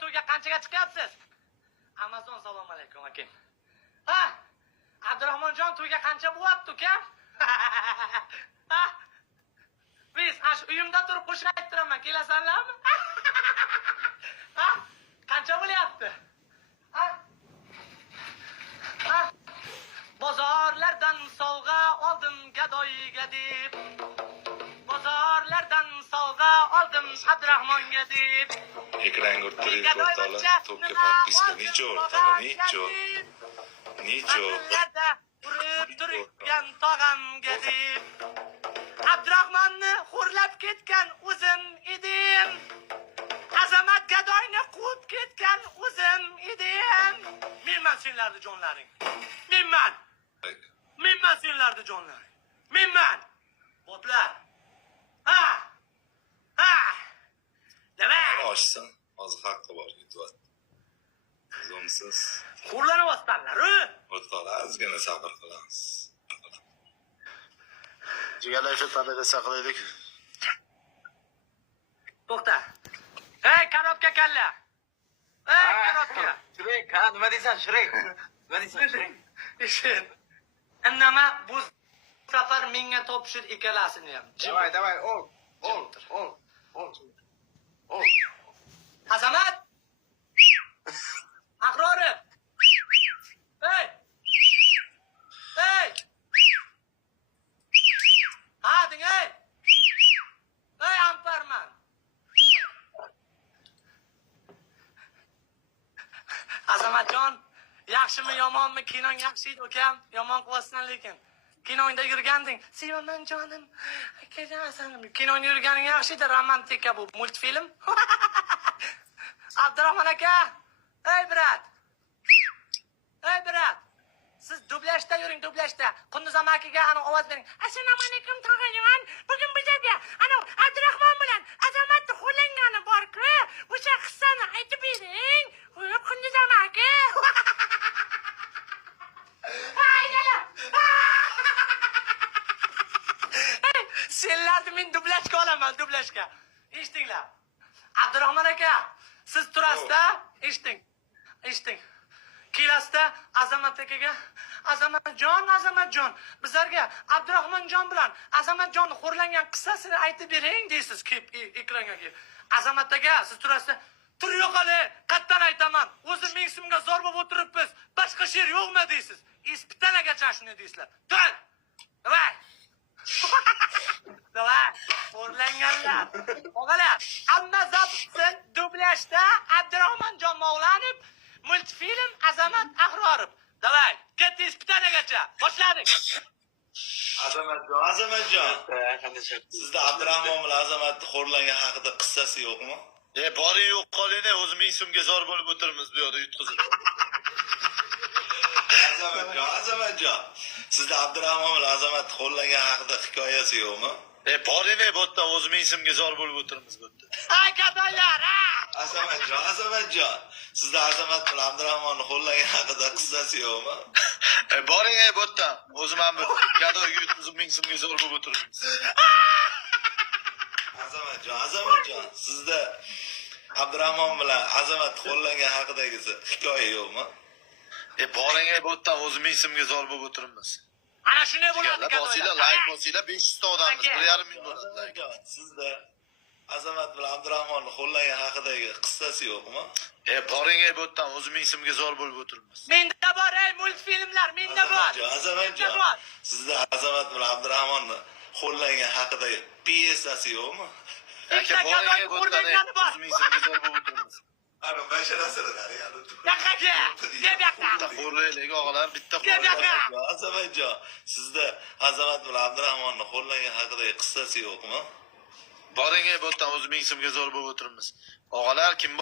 to'yga qanchaga chiqyapsiz? Amazon salom alaykum aka. Ha? Abdurahmonjon to'yga qancha bo'lyapti uka? Ha? Biz ash uyimda turib qo'shiq ayttiraman, kelasanlarmi? Ha? Qancha bo'lyapti? Ha? Ha? Bozorlardan sovg'a oldim gadoyiga deb. Bozorlardan sovg'a oldim Abdurahmonga deb. Ekran o'rtaga o'rtala, to'pga подписка necha o'rtala, necha. Urib turgan tog'amga deb. Abdurahmonni xo'rlab ketgan o'zim edim. Azamat gadoyni quvib ketgan o'zim edim. Menman senlarni jonlaring. Menman senlarni jonlaring. Menman. Botlar. Ha! Ha! Demak, Ochsan, hozir haqqi bor yutyapti. O'zimsiz xo'rlanyapsanlar. o'rtala ozgina sabr qilamiz. Jigarlar shu tadada saqlaylik. To'xta. Hey, karobka kalla. Hey, karobka. Shrek, ha, nima deysan, Shrek? Nima deysan, Shrek? Ishim. Innama bu safar menga topshir ikkalasini ham. Давай, ol. Azamat. Aqrorib. Hey. Hey. Ha, ding, hey. Hey, Amparman. Azamatjon, yaxshimi yomonmi? Kinong yaxshi edi, ukam. Yomon qilyapsan lekin. Kinongda yurganding. Sevaman jonim. Akajasan. Kinongda yurganing yaxshi edi, romantika bu multfilm. Abdurahmon aka. Hey, brat. Hey, brat. Siz dublashda yuring, dublashda. Qunduz amakiga ana ovoz bering. Assalomu alaykum tog'ajon. Bugun bizga ana Abdurahmon bilan Azamatni xo'llangani bor-ku. O'sha qissani aytib bering. Qunduz amaki. Senlarni men dublashga olaman, dublashga. Eshitinglar. Abdurahmon aka, siz turasizda, eshiting. Kelasda Azamat akaga, Azamatjon, bizlarga Abdurahmonjon bilan Azamatjonni xo'rlangan qissasini aytib bering deysiz, ekranga kelib. Azamat aka, siz turasizda, tur yo'qali, qattan aytaman. O'zim ming so'mga zor bo'lib o'tiribmiz. Boshqa she'r yo'qmi deysiz. Ispitanagacha shuni deysizlar. Tur. Davay, xo'rlanganlar. O'g'alar, hamma zabtsin dublashda Abdurahmonjon Mavlanov, multfilm Azamat Ahrorov. Davay, ket ispitanagacha. Boshladik. Azamatjon. Sizda Abdurahmon bilan Azamatni xo'rlangan haqida qissasi yo'qmi? Bori yo'q qolini, o'zi 1000 so'mga zor bo'lib o'tiramiz bu yoqda yutqizib. Azamatjon. Sizda Abdurahmon bilan Azamatni xo'rlangan haqida hikoyasi yo'qmi? Borini bu yerda o'zi 1000 so'mga zor bo'lib o'tiramiz bu yerda. Ay gadoylar, ha! Azamatjon. Sizda Azamat bilan Abdurahmonni xo'rlangan haqida qissasi yo'qmi? Boring bu yerda. O'zim ham gadoyga yutqizib 1000 so'mga zor bo'lib o'tiramiz. Azamatjon, sizda Abdurahmon bilan Azamat xo'rlangan haqidagi hikoya yo'qmi? Boring bu yerda o'zi 1000 so'mga zor bo'lib o'tiramiz. Ana shunday bo'ladi gadoylar. Like bosinglar, 500 ta odammiz, 1,5 ming bo'ladi like. Sizda Azamat bilan Abdurahmonni xo'rlangan haqidagi qissasi yo'qmi? Boring bu yerda o'zi 1000 so'mga zor bo'lib o'tiramiz. Menda bor, ey multfilmlar, menda bor. Azamatjon. Sizda Azamat bilan Abdurahmonni xo'rlangan haqidagi piyesasi yo'qmi? Aka, boring bu yerda o'zi 1000 so'mga zor bo'lib o'tiramiz. Ana basharasilar yani. Yaqaga, bitta xo'rlaylik og'alar, bitta xo'rlaylik. Azamatjon, sizda Azamat bilan Abdurahmonni xo'rlangan haqidagi qissasi yo'qmi? Boring bu yerda o'zi 1000 so'mga zor bo'lib o'tiramiz. Og'alar kim